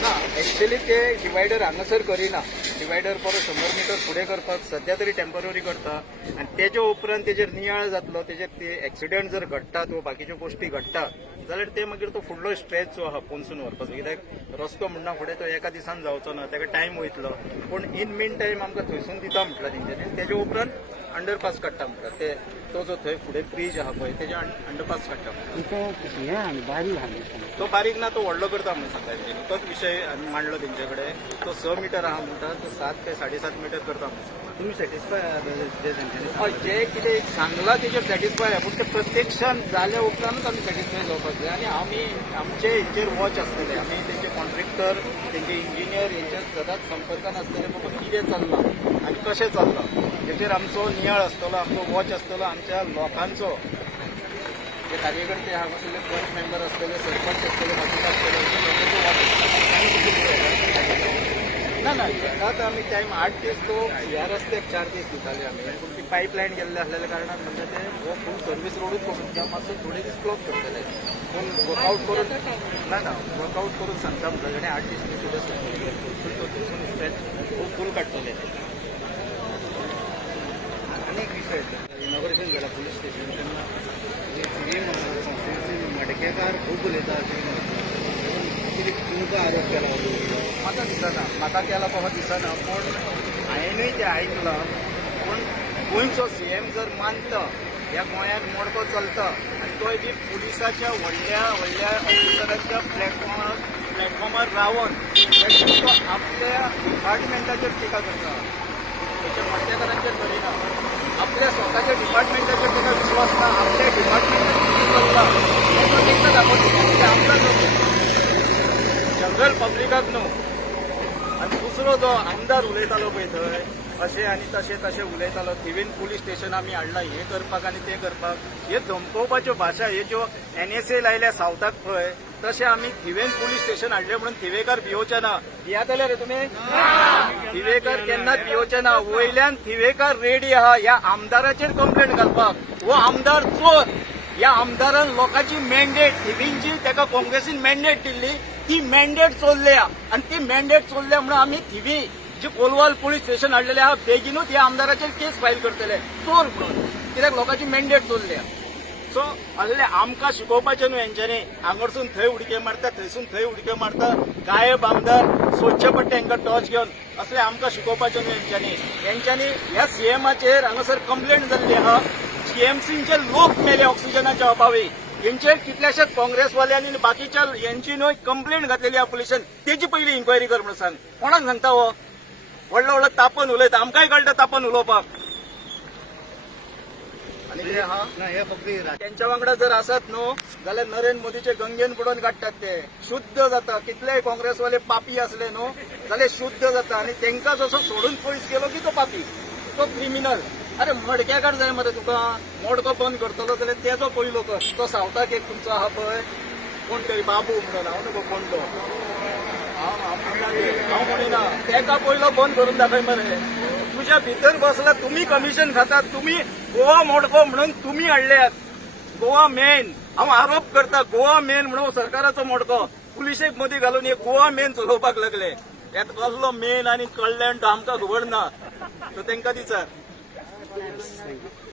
ना ऍक्च्युली ते डिवायडर हांगासर करिना. डिवायडर परत 100 मीटर फुडें करतात, सध्या तरी टेम्पररी करता. आनी तेच्या उपरांत तेजेर नियाळ जातलो, तेजेर ते एक्सिडेंट जर घडटात वा बाकीच्यो गोश्टी घडटात जाल्यार ते मागीर तो फुडलो स्ट्रेच जो आहा पोनसून व्हरपाचो. कित्याक रस्तो म्हणना फुडें तो एका दिसान जावचो ना, ताका टायम वयतलो. पूण इन मीन टायम आमकां थंयसून दिता म्हटलं तेंच्यांनी. तेच्या उपरांत अंडरपास काडटा म्हणटा ते, तो जो थंय फुडें ब्रीज आहा पळय तेजे अंडरपास काडटा. तो बारीक ना, तो व्हडलो करता म्हणून सांगता तेंच्यांनी. तोच विशय आमी मांडलो तेंचे कडेन. तो 6 मीटर आहा म्हणटा, तो 7 ते 7.5 मीटर करता म्हणून सांगता. तुम्ही सॅटिस्फाय हय, जे कितें सांगलां तेजेर सॅटिस्फाय आहे, पूण ते प्रत्यक्षान जाल्या उपरांतूच आमी सॅटिस्फाय जावपाक जाय. आनी आमी आमचे हेचेर वॉच आसतले, आमी तेंचे कॉन्ट्रॅक्टर, तेंचे इंजिनियर हेंच्या सदांच संपर्कान आसतले. बाबा कितें चल्लां आनी कशें चल्लां हेचेर आमचो नियाळ आसतलो, आमचो वॉच आसतलो. आमच्या लोकांचो जे कार्यकर्ते हांगासरले पंच मेंबर आसतले, सरपंच आसतले, बाकीचे आसतले, ना ना येतात आमी टायम 8 दीस. तो ह्या रस्त्याक 4 दीस दिताले आमी. पूण ती पायपलायन गेल्ले आसलेल्या कारणान म्हणजे ते हो फूल सर्वीस रोडूच करून दिता. मातसो थोडे दीस क्लोज करतले. पूण वर्कआउट करून ना वर्कआउट करून सांगता म्हणटा ताणें 8 दीस सुद्दां थंयसून फूल काडटले. अनेक विषय इनॉग्रेशन झाला पोलीस स्टेशन तेन्ना मडकेकार खूब उलयतात. कितें तुमकां आरोप केला म्हाका दिसना, म्हाका केला तो दिसना. पूण हांवेंनूय तें आयकलां. पूण गोंयचो सीएम जर मानता ह्या गोंयांत मोडको चलता आनी तो जी पुलिसाच्या व्हडल्या व्हडल्या ऑफिसरांच्या प्लॅटफॉर्मार रावन तो आपल्या डिपार्टमेंटाचेर टिका करता, तेच्या मडकेकारांचेर करिना. आपल्या स्वताच्या डिपार्टमेंटाचेर ताका विश्वास ना. आपल्या डिपार्टमेंटाचेर कितें चलता तें तेंकां दाखोवचें. ते आमकां जनरल पब्लिकाक न्हू. आनी दुसरो जो आमदार उलयतालो पळय थंय अशें आनी तशें उलयतालो. थिवीन पुलीस स्टेशन आमी हाडला हे करपाक आनी ते करपाक. हे धमकोवपाच्यो भाशा हे ज्यो NSA लायल्या सावथाक पळय तशें आमी थिवेन पुलीस स्टेशन हाडलें म्हणून थिवेकार भिवचे ना. भियातले रे तुमी? थिवेकार केन्नाच भिवचे ना. वयल्यान थिवेकार रेडी आहा ह्या आमदाराचेर कंप्लेंट घालपाक. हो आमदार चोर. ह्या आमदारान लोकांची मॅन्डेट थिवींची ताका काँग्रेसीन मॅन्डेट दिल्ली, ती मॅन्डेट चोरल्या. आनी ती मॅन्डेट चोरल्या म्हणून आमी थिवी जी कोलवाल पुलीस स्टेशन हाडलेले आहा बेगीनूच ह्या आमदाराचेर केस फायल करतले चोर म्हणून. कित्याक लोकांची मॅन्डेट चोरल्या. सो असले आमकां शिकोवपाचें न्हू हेंच्यांनी. हांगरसून थंय उडके मारता, थंयसून थंय उडके मारता. गायब आमदार सोदचे पडटा हांकां टॉर्च घेवन. असले आमकां शिकोवपाचें न्हू हेंच्यांनी. ह्या सीएमाचेर हांगासर कंप्लेंट जाल्ली आहा. जीएमसीचे लोक मेले ऑक्सिजनाच्या अभावी. हेंचेर कितल्याशाच काँग्रेसवाल्यांनी आनी बाकीच्या हेंची न्हू कंप्लेंट घातलेली आहा पुलिसान. तेजी पयली इन्क्वायरी कर म्हणून सांग. कोणाक सांगता हो? व्हडलो व्हडलो तापोवन उलयता. आमकांय कळटा तापोवन उलोवपाक. आनी कितें आहा हे फक्त त्यांच्या वांगडा जर आसत न्हू जाल्यार नरेंद्र मोदीचे गंगेन बुडोवन काडटात. ते शुद्ध जाता. कितलेय काँग्रेसवाले पापी असले न्हू जाल्यार शुद्ध जाता. आनी तांकां जसो सोडून पयस गेलो की तो पापी, तो क्रिमिनल. अरे मडकेकार जाय मरे तुका. मोडको बंद करतलो जाल्यार तेजो पयलो कर. तो सावथाक एक तुमचो आहा पळय कोण तरी बाबू म्हणून, हांव न्हू कोण तो, हांव म्हणिना, तेका पयलो बंद करून दाखय मरे. तुझ्या भितर बसला. तुम्ही कमिशन खातात. तुम्ही गोवा मोडको म्हणून तुम्ही हाडल्यात. गोवा मेन. हांव आरोप करता गोवा मेन म्हणून सरकाराचो मोडको पुलिशेक मदीं घालून हे गोवा मेन चलोवपाक लागले. यात कसलो मेन आनी कळ्ळें तो आमकां खबर ना. तो तांकां दिसात.